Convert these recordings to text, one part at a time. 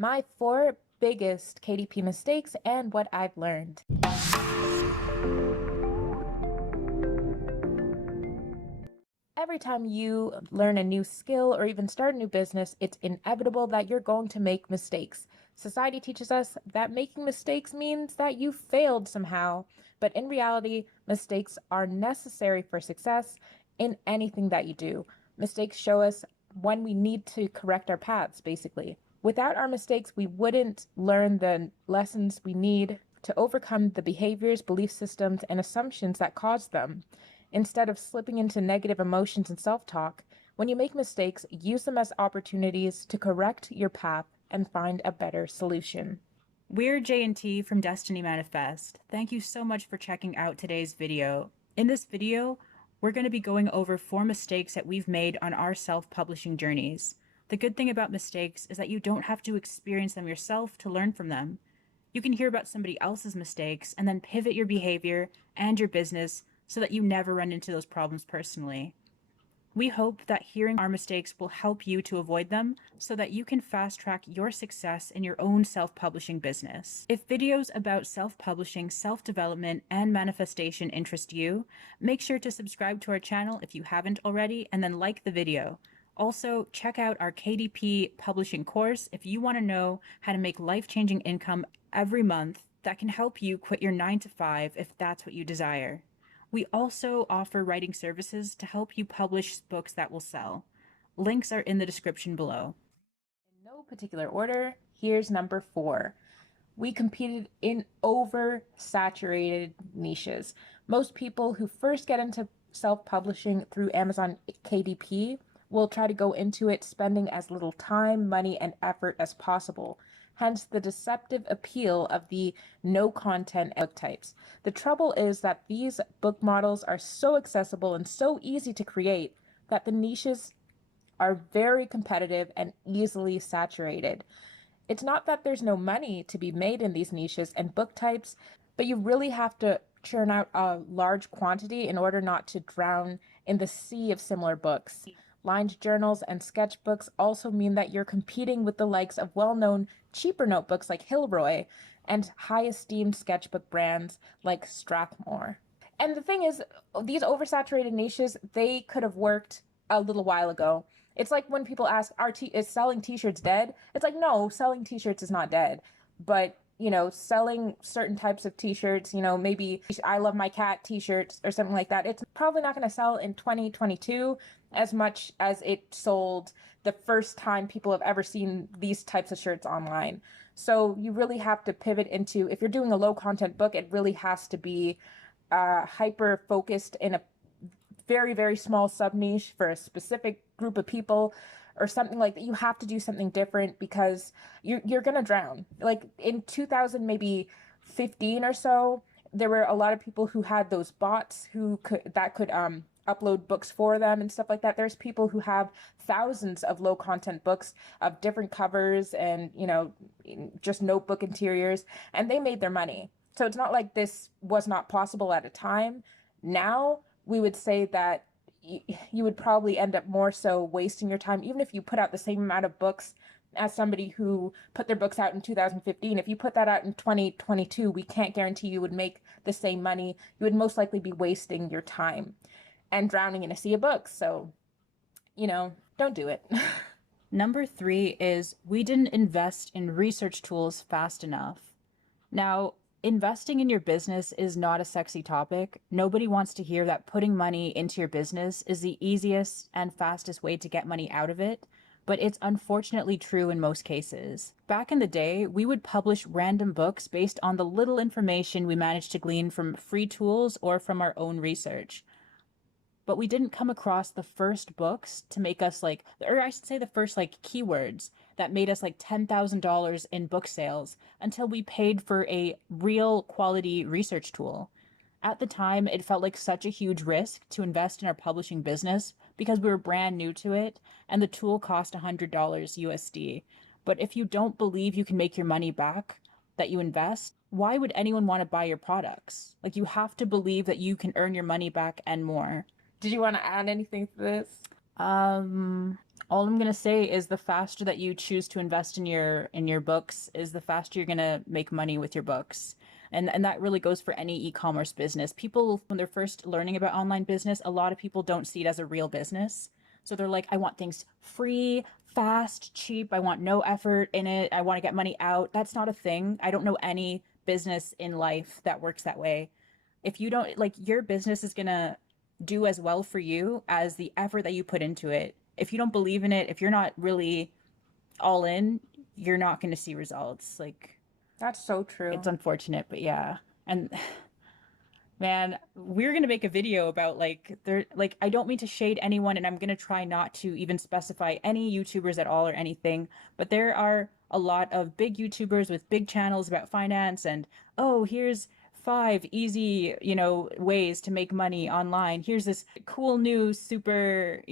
my 4 biggest KDP mistakes and what I've learned. Every time you learn a new skill or even start a new business, it's inevitable that you're going to make mistakes. Society teaches us that making mistakes means that you failed somehow, but in reality, mistakes are necessary for success in anything that you do. Mistakes show us when we need to correct our paths, basically. Without our mistakes, we wouldn't learn the lessons we need to overcome the behaviors, belief systems, and assumptions that cause them. Instead of slipping into negative emotions and self-talk, when you make mistakes, use them as opportunities to correct your path and find a better solution. We're J&T from Destiny Manifeste. Thank you so much for checking out today's video. In this video, we're going to be going over 4 mistakes that we've made on our self-publishing journeys. The good thing about mistakes is that you don't have to experience them yourself to learn from them. You can hear about somebody else's mistakes and then pivot your behavior and your business so that you never run into those problems personally. We hope that hearing our mistakes will help you to avoid them so that you can fast track your success in your own self-publishing business. If videos about self-publishing, self-development, and manifestation interest you, make sure to subscribe to our channel if you haven't already, and then like the video. Also, check out our KDP publishing course if you want to know how to make life-changing income every month that can help you quit your 9-to-5 if that's what you desire. We also offer writing services to help you publish books that will sell. Links are in the description below. In no particular order, here's number 4. We competed in oversaturated niches. Most people who first get into self-publishing through Amazon KDP will try to go into it spending as little time, money, and effort as possible. Hence the deceptive appeal of the no-content book types. The trouble is that these book models are so accessible and so easy to create that the niches are very competitive and easily saturated. It's not that there's no money to be made in these niches and book types, but you really have to churn out a large quantity in order not to drown in the sea of similar books. Lined journals and sketchbooks also mean that you're competing with the likes of well-known cheaper notebooks like Hilroy and high-esteemed sketchbook brands like Strathmore. And the thing is, these oversaturated niches, they could have worked a little while ago. It's like when people ask, is selling t-shirts dead? It's like, no, selling t-shirts is not dead. But selling certain types of t-shirts, maybe I love my cat t-shirts or something like that, it's probably not going to sell in 2022 as much as it sold the first time people have ever seen these types of shirts online. So you really have to pivot into, if you're doing a low content book, it really has to be hyper focused in a very, very small sub niche for a specific group of people or something like that. You have to do something different because you're gonna drown. Like in 2000, maybe 15 or so, there were a lot of people who had those bots who could upload books for them and stuff like that. There's people who have thousands of low content books of different covers and just notebook interiors, and they made their money. So it's not like this was not possible at a time. Now we would say that you would probably end up more so wasting your time, even if you put out the same amount of books as somebody who put their books out in 2015. If you put that out in 2022, we can't guarantee you would make the same money. You would most likely be wasting your time and drowning in a sea of books. So, don't do it. Number 3 is we didn't invest in research tools fast enough. Now, investing in your business is not a sexy topic. Nobody wants to hear that putting money into your business is the easiest and fastest way to get money out of it, but it's unfortunately true in most cases. Back in the day, we would publish random books based on the little information we managed to glean from free tools or from our own research. But we didn't come across the first books to make us the first keywords that made us $10,000 in book sales until we paid for a real quality research tool. At the time, it felt like such a huge risk to invest in our publishing business because we were brand new to it and the tool cost $100 USD. But if you don't believe you can make your money back that you invest, why would anyone want to buy your products? You have to believe that you can earn your money back and more. Did you want to add anything to this? All I'm gonna say is the faster that you choose to invest in your books is the faster you're gonna make money with your books. And that really goes for any e-commerce business. People, when they're first learning about online business, a lot of people don't see it as a real business. So they're like, I want things free, fast, cheap. I want no effort in it. I want to get money out. That's not a thing. I don't know any business in life that works that way. If you don't like, your business is gonna do as well for you as the effort that you put into it. If you don't believe in it, if you're not really all in, you're not going to see results. Like, That's so true. it's unfortunate, but yeah. And man, we're going to make a video about like I don't mean to shade anyone, and I'm going to try not to even specify any YouTubers at all or anything, but there are a lot of big YouTubers with big channels about finance and, oh, here's 5 easy, ways to make money online. Here's this cool new super,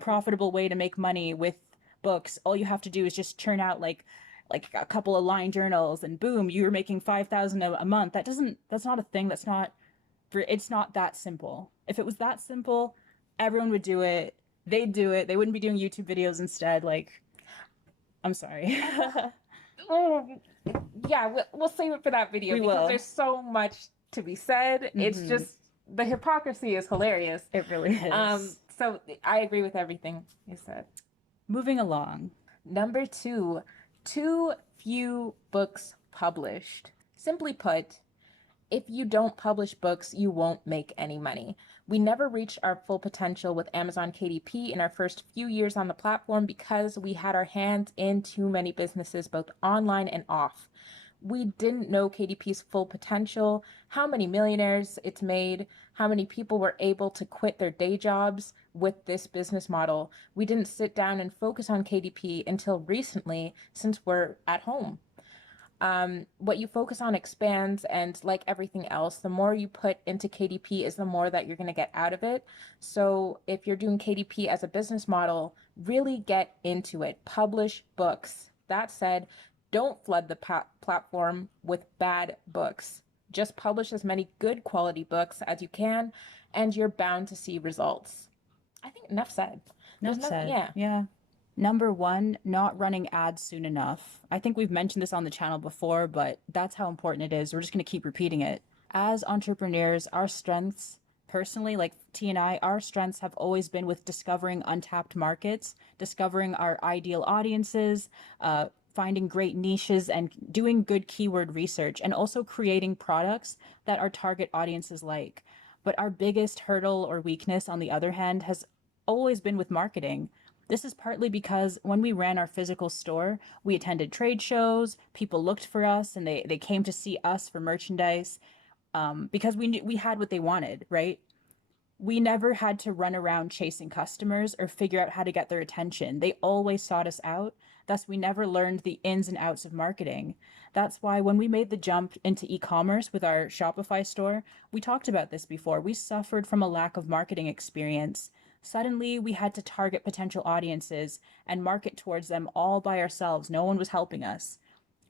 profitable way to make money with books. All you have to do is just churn out like a couple of line journals and boom, you're making 5,000 a month. That's not a thing. It's not that simple. If it was that simple, everyone would do it. They'd do it. They wouldn't be doing YouTube videos instead. Like, I'm sorry. Oh, yeah, we'll save it for that video We because will. there's so much to be said. It's just the hypocrisy is hilarious. It really is. So I agree with everything you said. Moving along. Number 2, too few books published. Simply put, if you don't publish books, you won't make any money. We never reached our full potential with Amazon KDP in our first few years on the platform because we had our hands in too many businesses, both online and off. We didn't know KDP's full potential, how many millionaires it's made, how many people were able to quit their day jobs with this business model. We didn't sit down and focus on KDP until recently, since we're at home. What you focus on expands, and like everything else, the more you put into KDP is the more that you're going to get out of it. So if you're doing KDP as a business model, really get into it. Publish books. That said, don't flood the platform with bad books. Just publish as many good quality books as you can, and you're bound to see results. I think enough said. Enough said. Yeah. Yeah. Number 1, not running ads soon enough. I think we've mentioned this on the channel before, but that's how important it is. We're just going to keep repeating it. As entrepreneurs, our strengths, personally, like T and I, our strengths have always been with discovering untapped markets, discovering our ideal audiences, finding great niches and doing good keyword research, and also creating products that our target audiences like. But our biggest hurdle or weakness, on the other hand, has always been with marketing. This is partly because when we ran our physical store, we attended trade shows, people looked for us, and they came to see us for merchandise because we knew we had what they wanted, right? We never had to run around chasing customers or figure out how to get their attention. They always sought us out. Thus, we never learned the ins and outs of marketing. That's why when we made the jump into e-commerce with our Shopify store, we talked about this before. We suffered from a lack of marketing experience. Suddenly, we had to target potential audiences and market towards them all by ourselves. No one was helping us.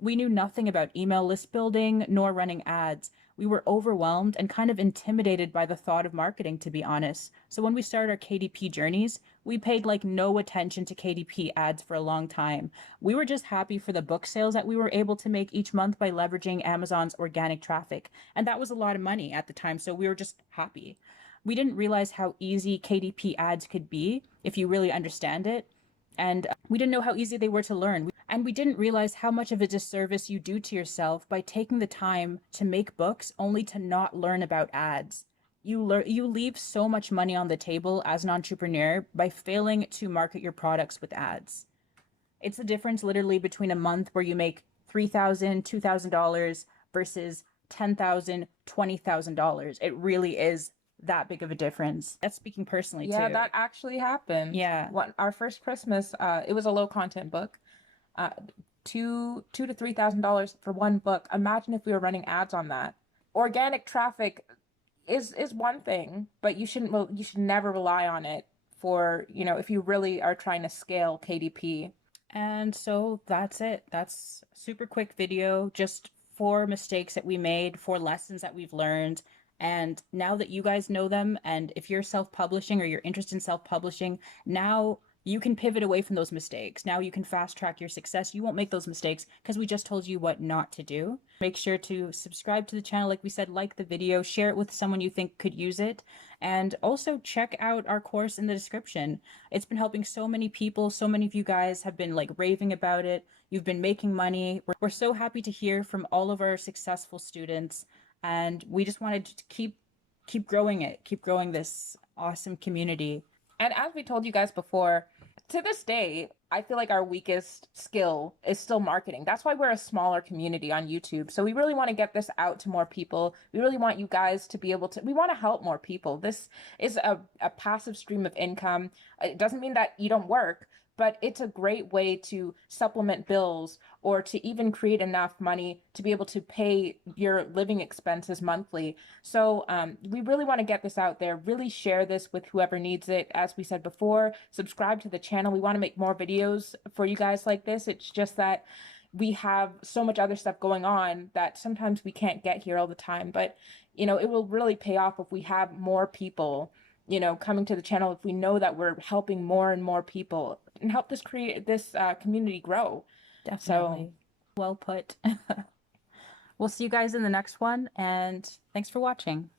We knew nothing about email list building nor running ads. We were overwhelmed and kind of intimidated by the thought of marketing, to be honest. So when we started our KDP journeys, we paid like no attention to KDP ads for a long time. We were just happy for the book sales that we were able to make each month by leveraging Amazon's organic traffic. And that was a lot of money at the time, so we were just happy. We didn't realize how easy KDP ads could be if you really understand it. And we didn't know how easy they were to learn. And we didn't realize how much of a disservice you do to yourself by taking the time to make books only to not learn about ads. You leave so much money on the table as an entrepreneur by failing to market your products with ads. It's the difference literally between a month where you make $3,000, $2,000 versus $10,000, $20,000. It really is that big of a difference. That's speaking personally, Yeah, too. that actually happened. Yeah. Our first Christmas, it was a low content book. $2,000 to $3,000 for one book. Imagine if we were running ads on that. Organic traffic is one thing, but you should never rely on it for, if you really are trying to scale KDP. And so that's it. That's a super quick video, just 4 mistakes that we made, 4 lessons that we've learned. And now that you guys know them, and if you're self-publishing or you're interested in self-publishing, now you can pivot away from those mistakes. Now you can fast track your success. You won't make those mistakes because we just told you what not to do. Make sure to subscribe to the channel. Like we said, like the video, share it with someone you think could use it. And also check out our course in the description. It's been helping so many people. So many of you guys have been like raving about it. You've been making money. We're so happy to hear from all of our successful students. And we just wanted to keep growing it, keep growing this awesome community. And as we told you guys before, to this day, I feel like our weakest skill is still marketing. That's why we're a smaller community on YouTube. So we really want to get this out to more people. We really want you guys to be able to, we want to help more people. This is a passive stream of income. It doesn't mean that you don't work, but it's a great way to supplement bills or to even create enough money to be able to pay your living expenses monthly. So we really want to get this out there, really share this with whoever needs it. As we said before, subscribe to the channel. We want to make more videos for you guys like this. It's just that we have so much other stuff going on that sometimes we can't get here all the time. But, you know, it will really pay off if we have more people, you know, coming to the channel, if we know that we're helping more and more people and help this community grow. Definitely. So, well put. We'll see you guys in the next one, and thanks for watching.